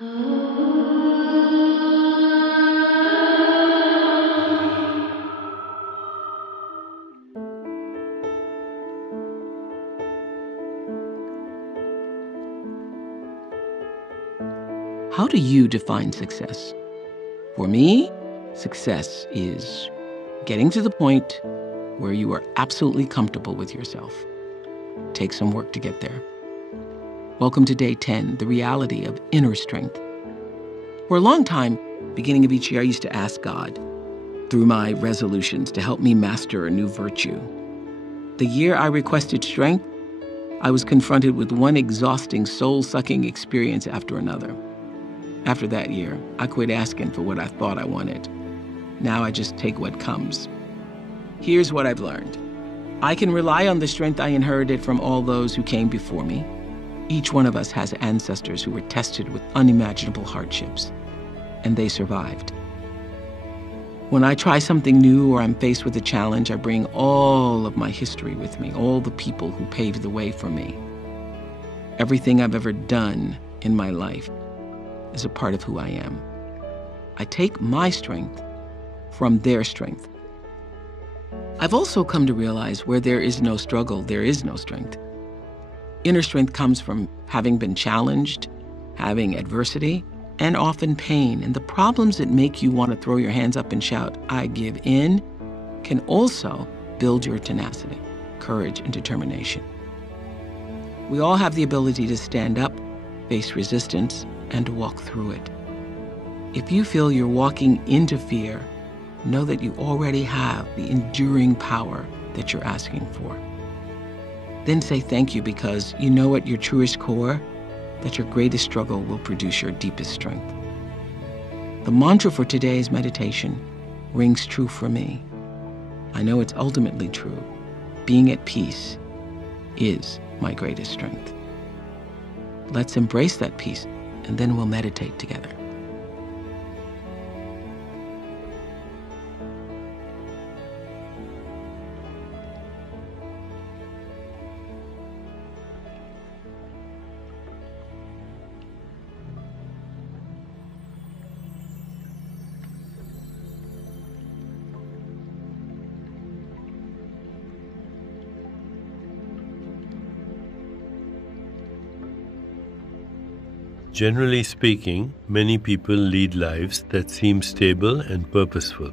How do you define success? For me, success is getting to the point where you are absolutely comfortable with yourself. Take some work to get there. Welcome to Day 10, the reality of inner strength. For a long time, beginning of each year, I used to ask God, through my resolutions, to help me master a new virtue. The year I requested strength, I was confronted with one exhausting, soul-sucking experience after another. After that year, I quit asking for what I thought I wanted. Now I just take what comes. Here's what I've learned. I can rely on the strength I inherited from all those who came before me. Each one of us has ancestors who were tested with unimaginable hardships, and they survived. When I try something new or I'm faced with a challenge, I bring all of my history with me, all the people who paved the way for me. Everything I've ever done in my life is a part of who I am. I take my strength from their strength. I've also come to realize where there is no struggle, there is no strength. Inner strength comes from having been challenged, having adversity, and often pain. And the problems that make you want to throw your hands up and shout, "I give in," can also build your tenacity, courage, and determination. We all have the ability to stand up, face resistance, and to walk through it. If you feel you're walking into fear, know that you already have the enduring power that you're asking for. Then say thank you, because you know at your truest core that your greatest struggle will produce your deepest strength. The mantra for today's meditation rings true for me. I know it's ultimately true. Being at peace is my greatest strength. Let's embrace that peace, and then we'll meditate together. Generally speaking, many people lead lives that seem stable and purposeful,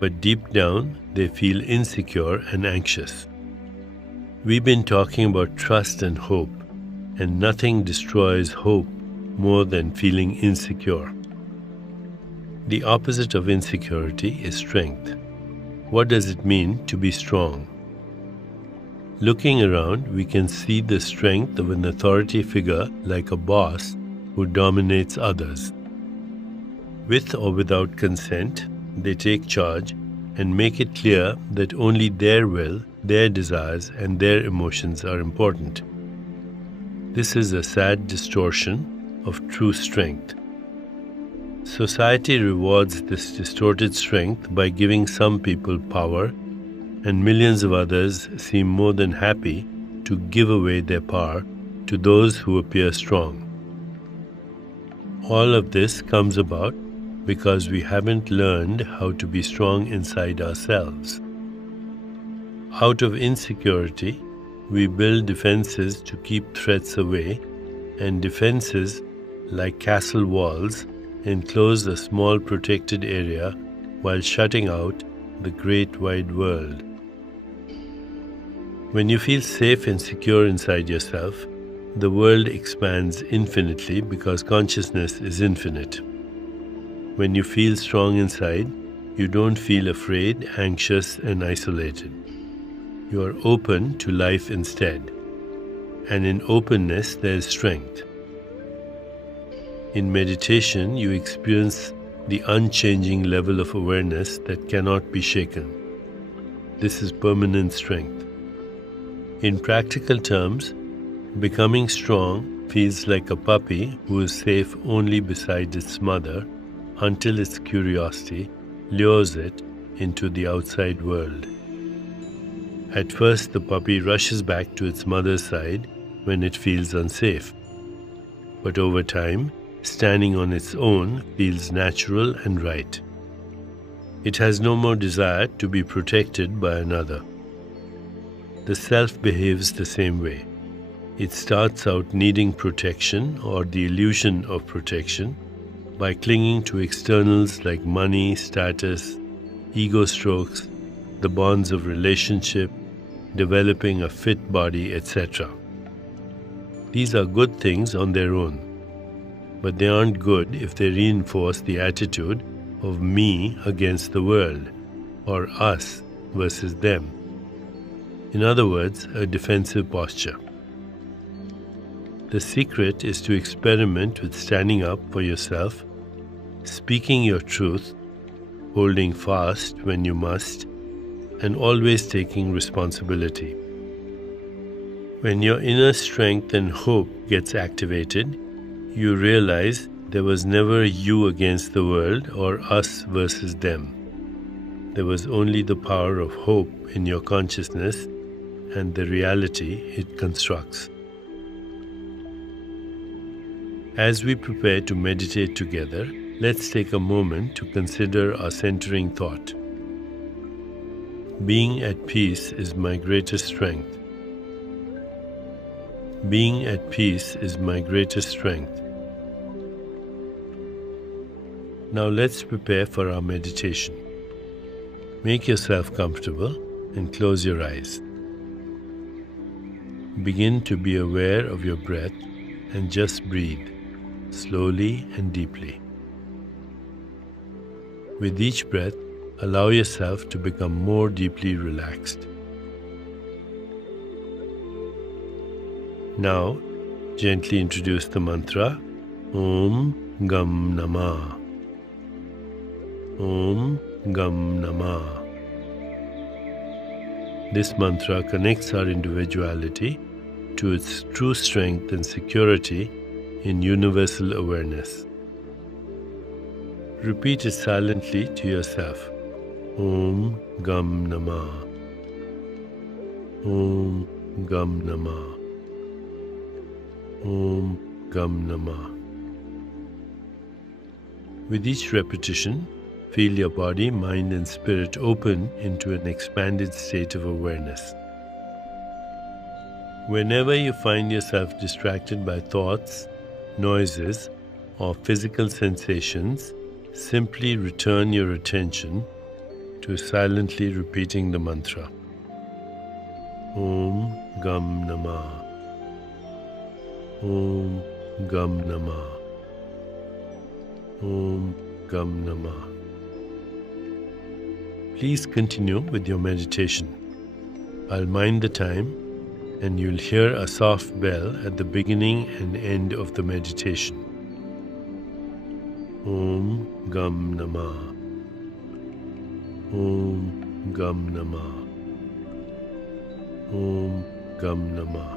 but deep down they feel insecure and anxious. We've been talking about trust and hope, and nothing destroys hope more than feeling insecure. The opposite of insecurity is strength. What does it mean to be strong? Looking around, we can see the strength of an authority figure like a boss who dominates others. With or without consent, they take charge and make it clear that only their will, their desires, and their emotions are important. This is a sad distortion of true strength. Society rewards this distorted strength by giving some people power, and millions of others seem more than happy to give away their power to those who appear strong. All of this comes about because we haven't learned how to be strong inside ourselves. Out of insecurity, we build defenses to keep threats away, and defenses, like castle walls, enclose a small protected area while shutting out the great wide world. When you feel safe and secure inside yourself, the world expands infinitely because consciousness is infinite. When you feel strong inside, you don't feel afraid, anxious, and isolated. You are open to life instead. And in openness, there is strength. In meditation, you experience the unchanging level of awareness that cannot be shaken. This is permanent strength. In practical terms, becoming strong feels like a puppy who is safe only beside its mother until its curiosity lures it into the outside world. At first, the puppy rushes back to its mother's side when it feels unsafe. But over time, standing on its own, feels natural and right. It has no more desire to be protected by another. The self behaves the same way. It starts out needing protection or the illusion of protection by clinging to externals like money, status, ego strokes, the bonds of relationship, developing a fit body, etc. These are good things on their own, but they aren't good if they reinforce the attitude of me against the world, or us versus them. In other words, a defensive posture. The secret is to experiment with standing up for yourself, speaking your truth, holding fast when you must, and always taking responsibility. When your inner strength and hope gets activated, you realize there was never you against the world or us versus them. There was only the power of hope in your consciousness and the reality it constructs. As we prepare to meditate together, let's take a moment to consider our centering thought. Being at peace is my greatest strength. Being at peace is my greatest strength. Now let's prepare for our meditation. Make yourself comfortable and close your eyes. Begin to be aware of your breath and just breathe, slowly and deeply. With each breath, allow yourself to become more deeply relaxed. Now, gently introduce the mantra Om Gum Namah. Om Gum Namah. This mantra connects our individuality to its true strength and security in universal awareness. Repeat it silently to yourself. Om Gum Namah. Om Gum Namah. Om Gum Namah. With each repetition, feel your body, mind and spirit open into an expanded state of awareness. Whenever you find yourself distracted by thoughts, noises, or physical sensations, simply return your attention to silently repeating the mantra. Om Gum Namah. Om Gum Namah. Om Gum Namah. Please continue with your meditation. I'll mind the time, and you'll hear a soft bell at the beginning and end of the meditation. Om Gum Namah. Om Gum Namah. Om Gum Namah.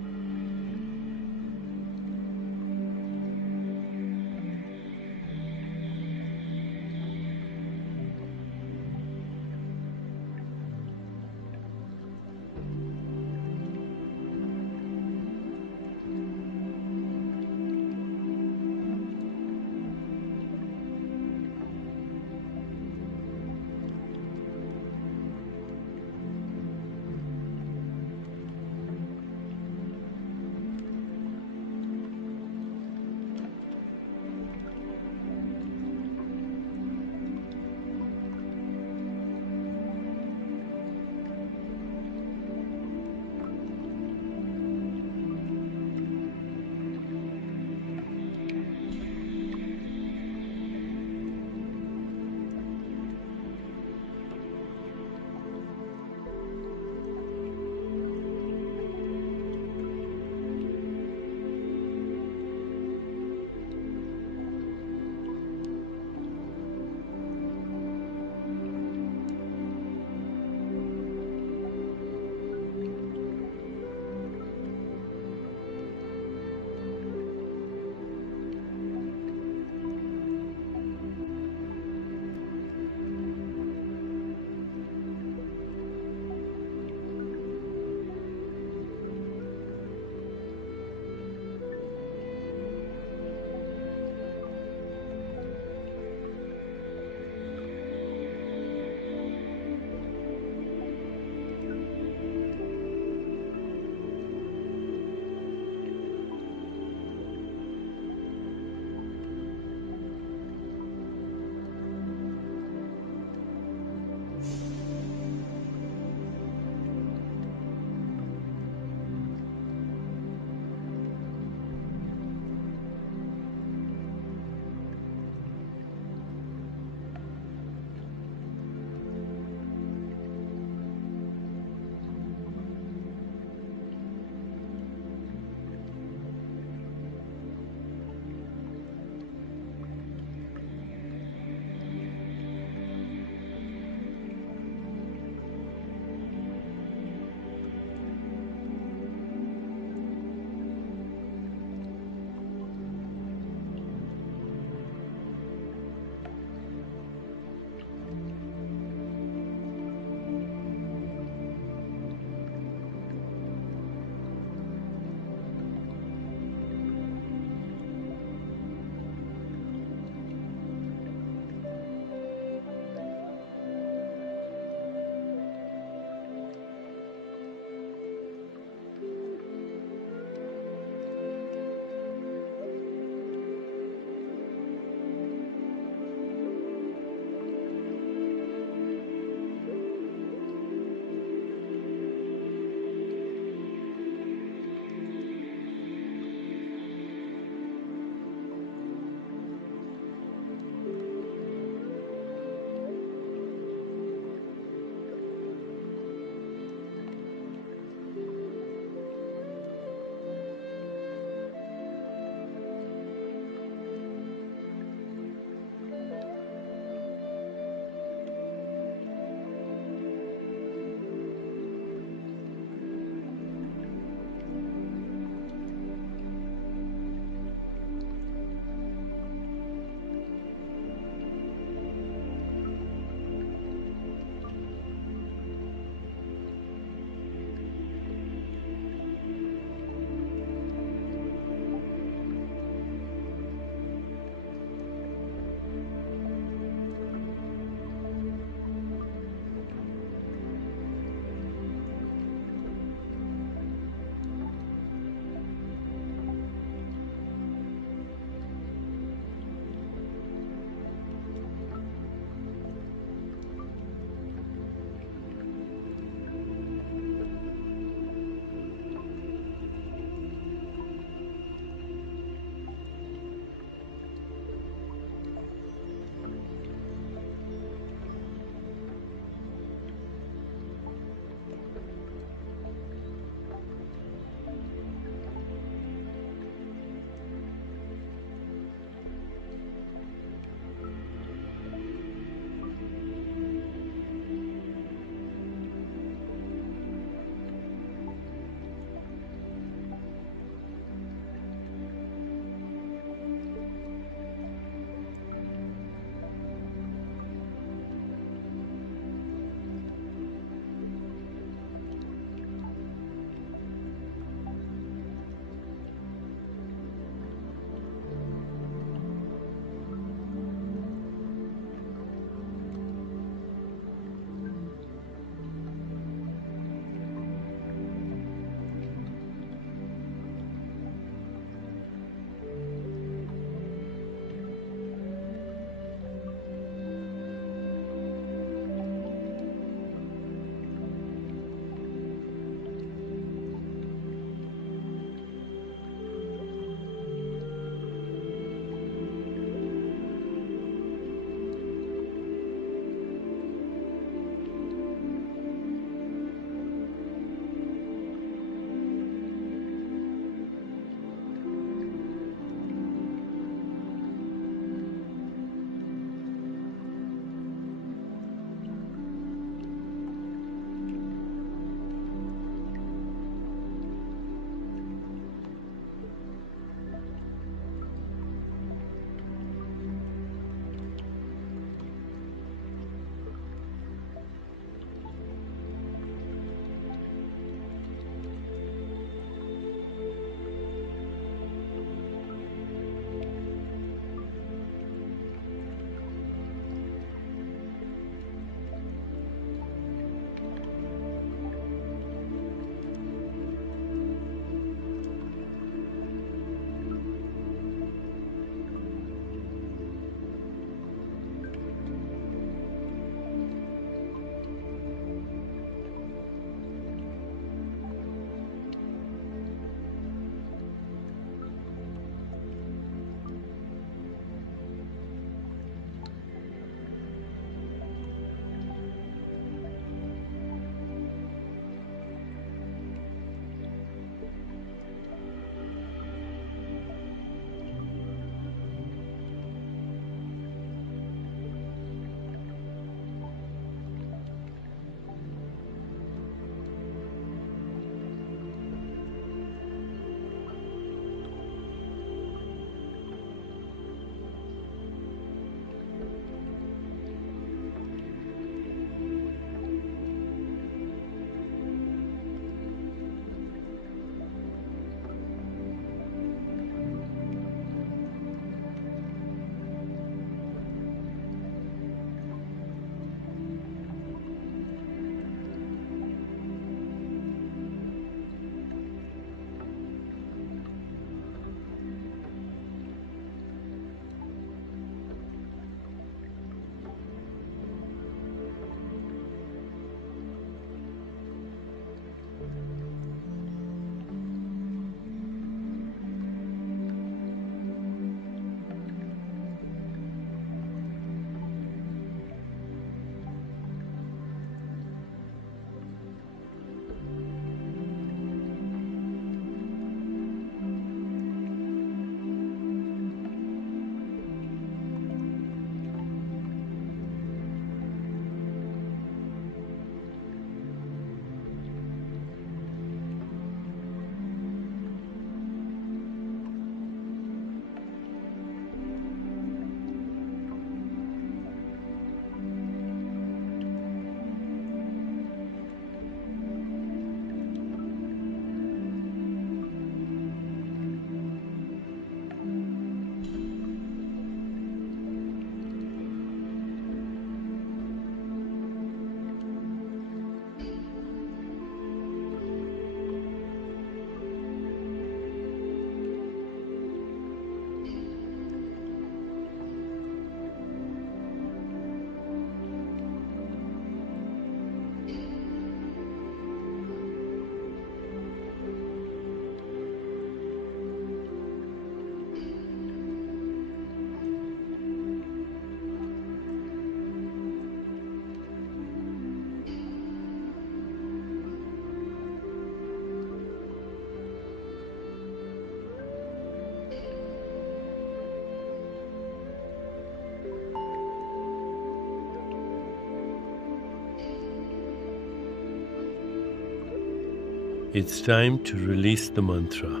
It's time to release the mantra.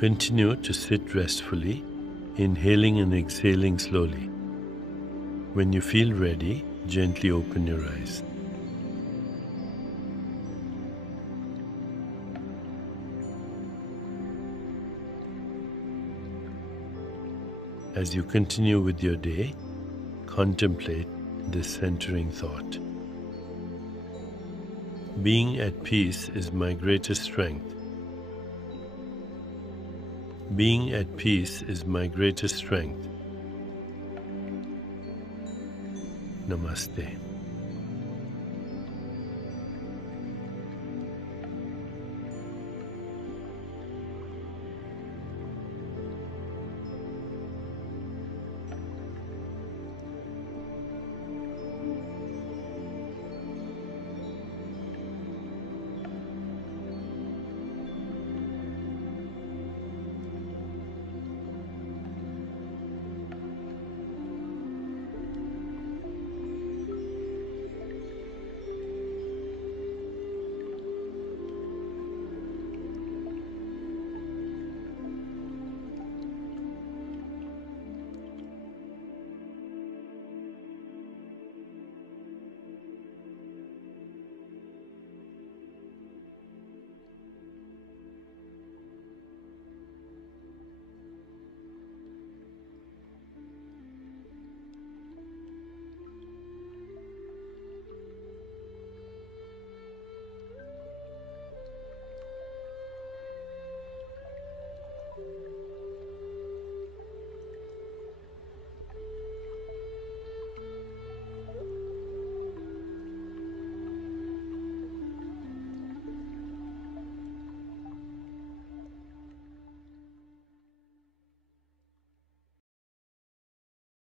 Continue to sit restfully, inhaling and exhaling slowly. When you feel ready, gently open your eyes. As you continue with your day, contemplate this centering thought. Being at peace is my greatest strength. Being at peace is my greatest strength. Namaste.